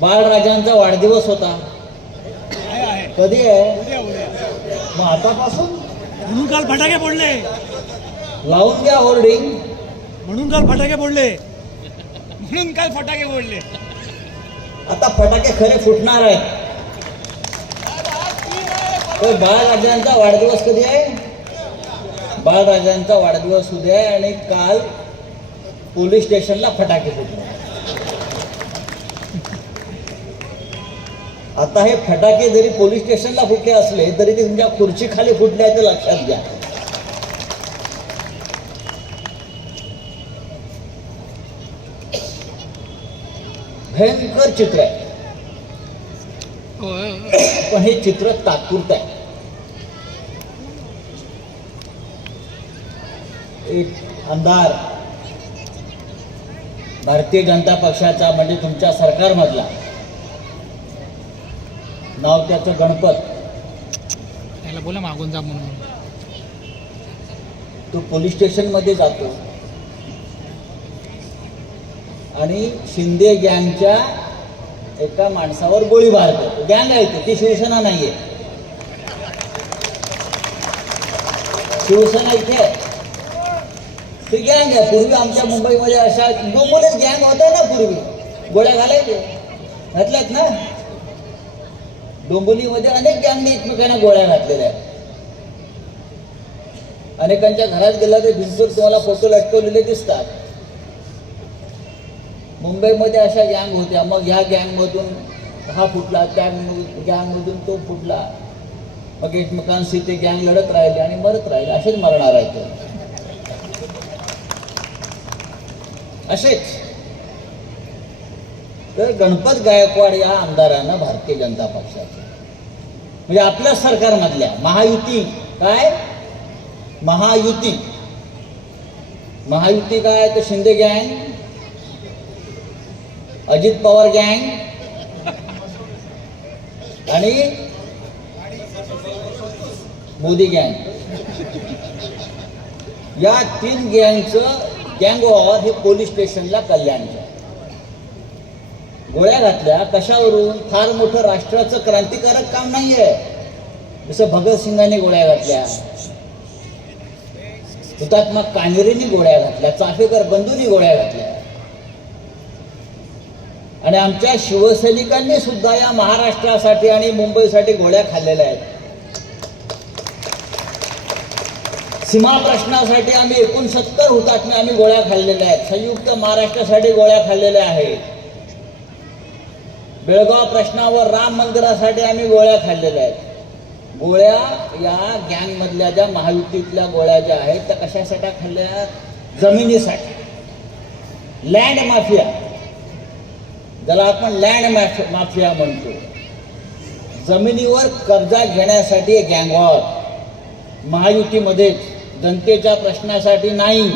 बाळराजांचा वाढदिवस होता. आहे आहे. कधी आहे? मग आतापासून? म्हणून काल फटाके फोडले. लावून घ्या होर्डिंग. म्हणून काल फटाके फोडले. म्हणून काल फटाके फोडले. आता फटाके खरे फुटणार आहेत. तर बाळराजांचा वाढदिवस कधी आहे? बाळराजांचा वाढदिवस उद्या आहे आणि काल पोलीस स्टेशनला फटाके फुटले आता हे फटाके जरी पोलीस स्टेशनला फुटले असले तरी ते तुमच्या खुर्ची खाली फुटले आहे ते लक्षात घ्या. भयंकर चित्र आहे. पण हे चित्र तात्पुरतं आहे. एक अंधार भारतीय जनता पक्षाचा म्हणजे तुमच्या सरकारमधला नाव त्याचं गणपत. त्याला बोला मागून जा म्हणून. तो पोलीस स्टेशनमध्ये जातो. आणि शिंदे गँगच्या एका माणसावर गोळीबार करतो गँग आहे तो ती शिवसेना नाहीये. शिवसेना इथे ती गँग आहे. पूर्वी आमच्या मुंबईमध्ये अशा डोंबोलीच गँग होत्या ना पूर्वी. गोळ्या घालायचे. घातल्यात ना? डोंबिवलीमध्ये अनेक गँगने एकमेकांना गोळ्या घातलेल्या आहेत. अनेकांच्या घरात गेला तर भिंतीवर तुम्हाला फोटो लटकवलेले दिसतात. मुंबईमध्ये अशा गँग होत्या. मग ह्या गँगमधून हा फुटला त्या गँगमधून तो फुटला. मग एकमेकांशी ते गँग लढत राहिले आणि मरत राहिले. असेच मरणार आहेत असेच. तर गणपत गायकवाड या आमदारांना भारतीय जनता पक्षाचे. म्हणजे आपल्या सरकारमधल्या महायुती काय? महायुती. महायुती काय? तर शिंदे गँग. अजित पवार गँग. आणि मोदी गँग. या तीन गँगचं गँग वॉर हे पोलीस स्टेशनला कल्याणचं. गोळ्या घातल्या कशावरून? फार मोठं राष्ट्राचं क्रांतिकारक काम नाही आहे जसं भगतसिंगाने गोळ्या घातल्या. हुतात्मा कांजरेंनी गोळ्या घातल्या. चाफेकर बंधूंनी गोळ्या घातल्या. आणि आमच्या शिवसैनिकांनी सुद्धा या महाराष्ट्रासाठी आणि मुंबईसाठी गोळ्या खाल्लेल्या आहेत. सीमा प्रश्नासाठी आम्ही एकोणसत्तर हुतात्मे आम्ही गोळ्या खाल्लेल्या आहेत. संयुक्त महाराष्ट्रासाठी गोळ्या खाल्लेल्या आहेत. बेळगाव प्रश्नावर राम मंदिरासाठी आम्ही गोळ्या खाल्लेल्या आहेत. गोळ्या या गँगमधल्या ज्या महायुतीतल्या गोळ्या ज्या आहेत त्या कशासाठी खाल्ल्या? जमिनीसाठी. लँड माफिया ज्याला आपण लँड माफ माफिया म्हणतो. जमिनीवर कब्जा घेण्यासाठी गँगवॉर महायुतीमध्येच जनतेच्या प्रश्नासाठी नाही.